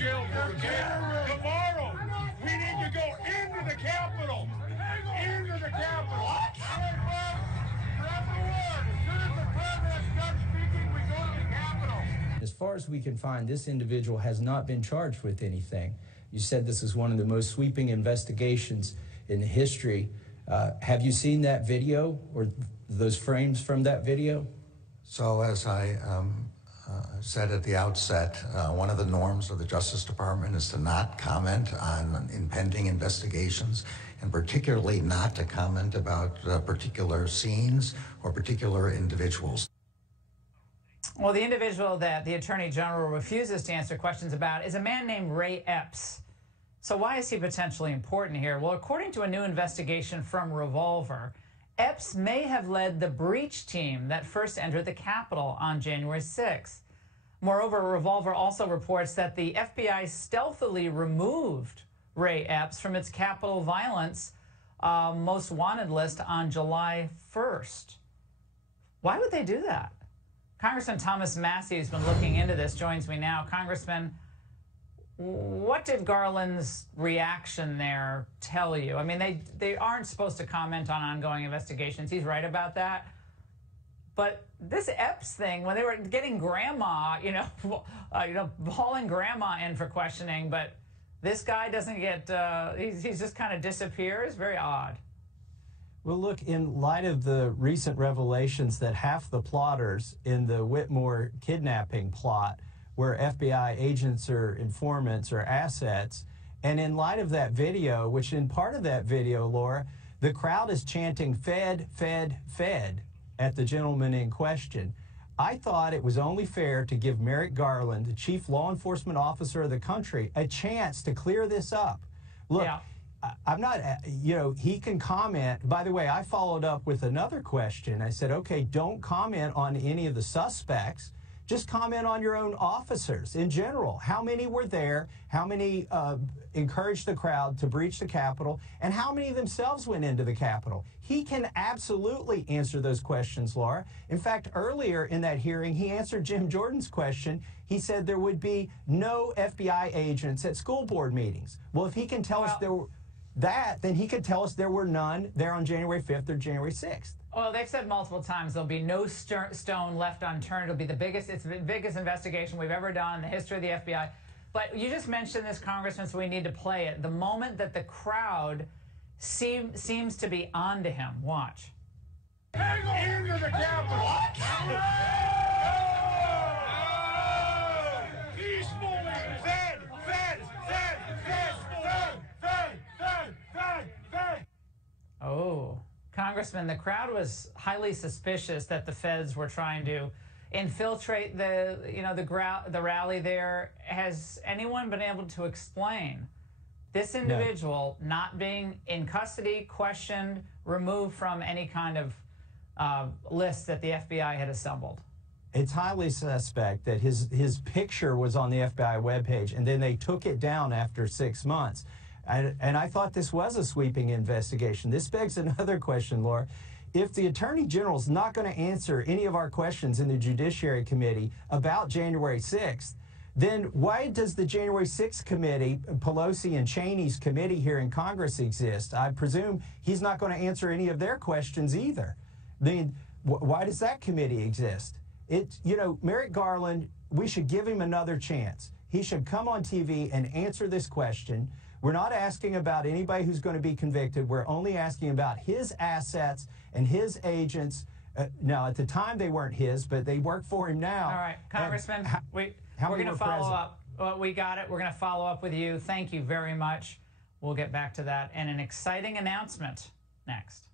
jail for, okay? Tomorrow, we need to go into the Capitol. Into the Capitol. What? As far as we can find, this individual has not been charged with anything. You said this is one of the most sweeping investigations in history. Have you seen that video or those frames from that video? So as I said at the outset, one of the norms of the Justice Department is to not comment on impending investigations, and particularly not to comment about particular scenes or particular individuals. Well, the individual that the Attorney General refuses to answer questions about is a man named Ray Epps. So why is he potentially important here? Well, according to a new investigation from Revolver, Epps may have led the breach team that first entered the Capitol on January 6th. Moreover, Revolver also reports that the FBI stealthily removed Ray Epps from its Capitol violence most wanted list on July 1st. Why would they do that? Congressman Thomas Massie has been looking into this, joins me now. Congressman, what did Garland's reaction there tell you? I mean, they aren't supposed to comment on ongoing investigations. He's right about that. But this Epps thing, when they were getting grandma, hauling grandma in for questioning, but this guy doesn't get, he's just kind of disappears. Very odd. Well, look, in light of the recent revelations that half the plotters in the Whitmore kidnapping plot were FBI agents or informants or assets, and in light of that video, which in part of that video, Laura, the crowd is chanting "Fed, Fed, Fed" at the gentleman in question. I thought it was only fair to give Merrick Garland, the chief law enforcement officer of the country, a chance to clear this up. Look, yeah. I'm not, he can comment. By the way, I followed up with another question. I said, okay, don't comment on any of the suspects. Just comment on your own officers in general. How many were there? How many encouraged the crowd to breach the Capitol? And how many themselves went into the Capitol? He can absolutely answer those questions, Laura. In fact, earlier in that hearing, he answered Jim Jordan's question. He said there would be no FBI agents at school board meetings. Well, if he can tell us there were then he could tell us there were none there on January 5th or January 6th. Well, they've said multiple times there'll be no stone left unturned. It'll be it's the biggest investigation we've ever done in the history of the FBI. But you just mentioned this, Congressman, so we need to play it. The moment that the crowd seems to be onto him. Watch. Into the Capitol. What? Peacefully. Fed. Oh, Congressman, the crowd was highly suspicious that the feds were trying to infiltrate the rally there. Has anyone been able to explain this individual not being in custody, questioned, removed from any kind of list that the FBI had assembled? It's highly suspect that his picture was on the FBI webpage, and then they took it down after 6 months. And I thought this was a sweeping investigation. This begs another question, Laura. If the Attorney General's not going to answer any of our questions in the Judiciary Committee about January 6th, then why does the January 6th committee, Pelosi and Cheney's committee here in Congress, exist? I presume he's not going to answer any of their questions either. Then why does that committee exist? Merrick Garland, we should give him another chance. He should come on TV and answer this question. We're not asking about anybody who's going to be convicted. We're only asking about his assets and his agents. Now, at the time, they weren't his, but they work for him now. All right, Congressman, we're going to follow up. Well, we got it. We're going to follow up with you. Thank you very much. We'll get back to that and an exciting announcement next.